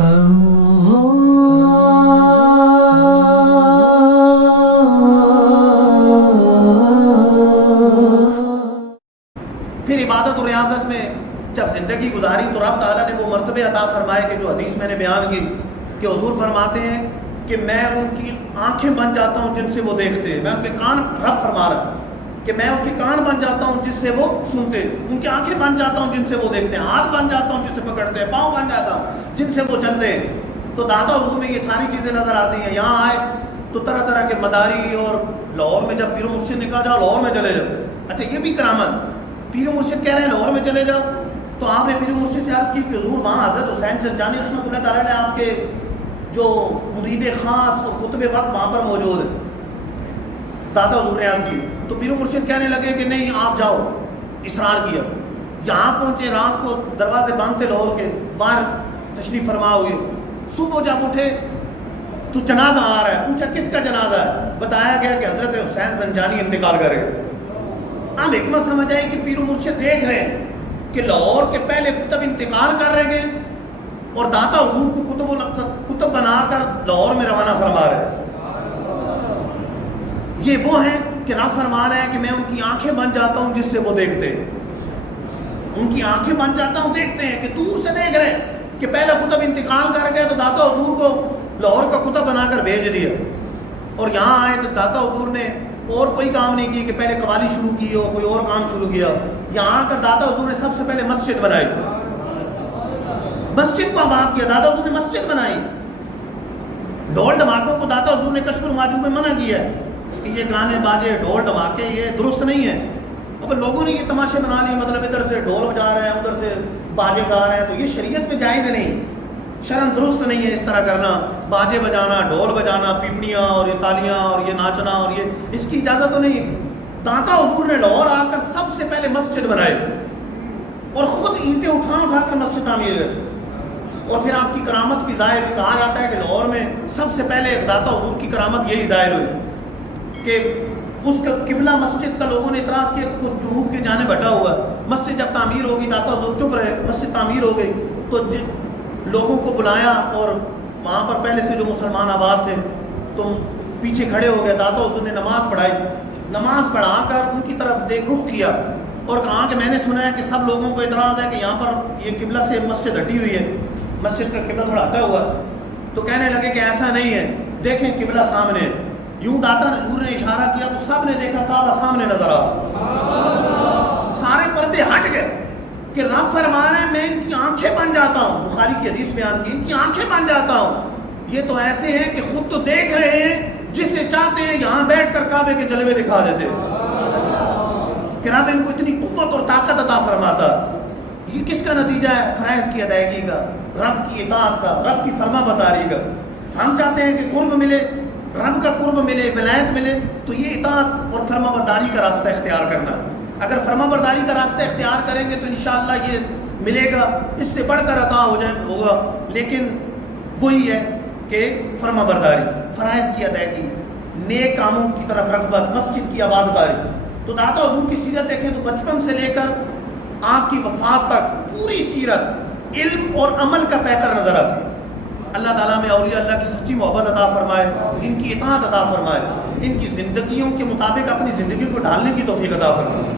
پھر عبادت و ریاضت میں جب زندگی گزاری تو رب تعالیٰ نے وہ مرتبے عطا فرمائے کہ جو حدیث میں نے بیان کی کہ حضور فرماتے ہیں کہ میں ان کی آنکھیں بن جاتا ہوں جن سے وہ دیکھتے ہیں، میں ان کے کان، رب فرما رہا ہے کہ میں ان کے کان بن جاتا ہوں جس سے وہ سنتے ہیں، ان کی آنکھیں بن جاتا ہوں جن سے وہ دیکھتے ہیں، ہاتھ بن جاتا ہوں جس سے پکڑتے ہیں، پاؤں بن جاتا ہوں جن سے وہ چلتے ہیں۔ تو داتا حضور میں یہ ساری چیزیں نظر آتی ہیں۔ یہاں آئے تو طرح طرح کے مداری، اور لاہور میں جب پیر و مرشد نے کہا جاؤ لاہور میں چلے جاؤ، اچھا یہ بھی کرامت، پیر و مرشد کہہ رہے ہیں لاہور میں چلے جاؤ، تو آپ نے پیر و مرشد سے عرض کی کہ حضور وہاں حضرت حسین زنجانی رحمۃ اللہ تعالیٰ نے آپ کے جو مرید خاص اور قطب وقت وہاں پر موجود ہے۔ داتا حضور نے عرض کی تو پیر و مرشد کہنے لگے کہ نہیں آپ جاؤ، اصرار کیا۔ یہاں پہنچے، رات کو دروازے بند تھے لاہور کے، باہر تشریف فرما ہوئے۔ صبح جب اٹھے تو جنازہ آ رہا ہے، پوچھا کس کا جنازہ ہے؟ بتایا گیا کہ حضرت حسین زنجانی انتقال کر گئے۔ اب حکمت سمجھ آئی کہ پیر و مرشد دیکھ رہے ہیں کہ لاہور کے پہلے کتب انتقال کر رہے ہیں اور داتا حضور کو کتب بنا کر لاہور میں روانہ فرما رہے ہیں۔ یہ وہ ہیں کہ رب فرما رہے ہیں کہ میں ان کی آنکھیں بن جاتا ہوں جس سے وہ دیکھتے ہیں، ان کی آنکھیں بن جاتا ہوں، دیکھتے ہیں کہ دور سے دیکھ رہے ہیں کہ پہلا کتب انتقال کر گیا تو داتا حضور کو لاہور کا کتب بنا کر بھیج دیا، اور یہاں آئے تو داتا حضور نے اور کوئی کام نہیں کی کہ پہلے قوالی شروع کی ہو، کوئی اور کام شروع کیا۔ یہاں کر داتا حضور نے سب سے پہلے مسجد بنائی، مسجد کو آباد کیا، داتا حضور نے مسجد بنائی۔ ڈھول دھماکوں کو داتا حضور نے کشف المحجوب میں منع کیا ہے کہ یہ گانے باجے ڈھول دھماکے یہ درست نہیں ہے۔ اب لوگوں نے یہ تماشے بنا لیے، مطلب ادھر سے ڈھول بجا رہے ہیں ادھر سے باجے گا رہے ہیں، تو یہ شریعت میں جائز نہیں، شرم درست نہیں ہے اس طرح کرنا، باجے بجانا، ڈھول بجانا، پیپڑیاں اور یہ تالیاں اور یہ ناچنا، اور یہ اس کی اجازت تو نہیں۔ داتا حضور نے لاہور آ کر سب سے پہلے مسجد بنائی اور خود اینٹیں اٹھا کر مسجد تعمیر کی، اور پھر آپ کی کرامت بھی ظاہر کہا جاتا ہے کہ لاہور میں سب سے پہلے داتا حضور کی کرامت یہی ظاہر ہوئی کہ اس کا قبلہ مسجد کا لوگوں نے اعتراض کیا کہ جنوب کی جانب ہٹا ہوا، مسجد جب تعمیر ہوگی داتا حضور چپ رہے، مسجد تعمیر ہو گئی تو لوگوں کو بلایا، اور وہاں پر پہلے سے جو مسلمان آباد تھے تو پیچھے کھڑے ہو گئے، داتا حضور نے نماز پڑھائی، نماز پڑھا کر ان کی طرف دیکھ رخ کیا اور کہا کہ میں نے سنا ہے کہ سب لوگوں کو اعتراض ہے کہ یہاں پر یہ قبلہ سے مسجد ہٹی ہوئی ہے، مسجد کا قبلہ تھوڑا ہٹا ہوا، تو کہنے لگے کہ ایسا نہیں ہے، دیکھیں قبلہ سامنے ہے۔ یوں داتا حضور نے اشارہ کیا تو سب نے دیکھا کعبہ سامنے نظر آ، سارے پردے ہٹ گئے کہ رب فرما رہے ہیں میں ان کی آنکھیں بن جاتا ہوں، بخاری کی حدیث بیان کی، ان کی آنکھیں بن جاتا ہوں۔ یہ تو ایسے ہیں کہ خود تو دیکھ رہے ہیں، جسے چاہتے ہیں یہاں بیٹھ کر کعبے کے جلوے دکھا دیتے کہ رب ان کو اتنی قوت اور طاقت عطا فرماتا۔ یہ کس کا نتیجہ ہے؟ فرائض کی ادائیگی کا، رب کی اطاعت کا، رب کی فرما برداری کا۔ ہم چاہتے ہیں کہ قرب ملے، رب کا قرب ملے، ولایت ملے، تو یہ اطاعت اور فرما برداری کا راستہ اختیار کرنا۔ اگر فرما برداری کا راستہ اختیار کریں گے تو انشاءاللہ یہ ملے گا، اس سے بڑھ کر عطا ہوگا، لیکن وہی ہے کہ فرما برداری، فرائض کی ادائیگی، نیک کاموں کی طرف رغبت، مسجد کی آباد کاری۔ تو داتا حضور کی سیرت دیکھیں تو بچپن سے لے کر آپ کی وفات تک پوری سیرت علم اور عمل کا پیکر نظر آتی ہے۔ اللہ تعالیٰ میں اولیاء اللہ کی سچی محبت عطا فرمائے، ان کی اطاعت عطا فرمائے، ان کی زندگیوں کے مطابق اپنی زندگی کو ڈھالنے کی توفیق عطا فرمائے۔